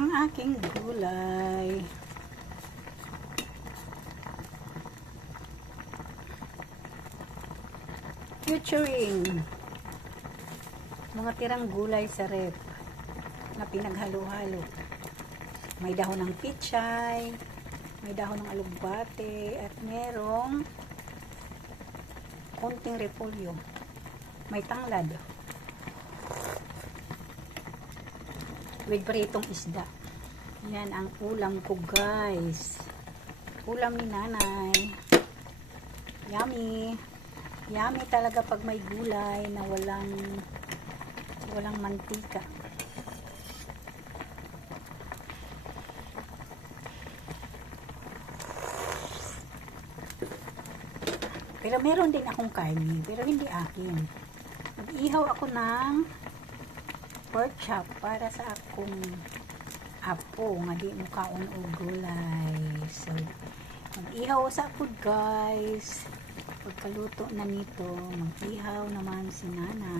ang aking gulay. Featuring mga tirang gulay sa rep na pinaghalo-halo. May dahon ng pichay, may dahon ng alugbate, at merong konting repolyo. May tanglad. With pritong isda. Yan ang ulam ko guys. Ulam ni nanay. Yummy. Yummy talaga pag may gulay na walang walang mantika. Pero meron din akong karne, pero hindi akin. Mag-ihaw ako ng pork chop para sa akong apo nga di mo kaon og gulay. So, mag-ihaw sa food guys. Pagkaluto na nito, mag-ihaw naman si Nana.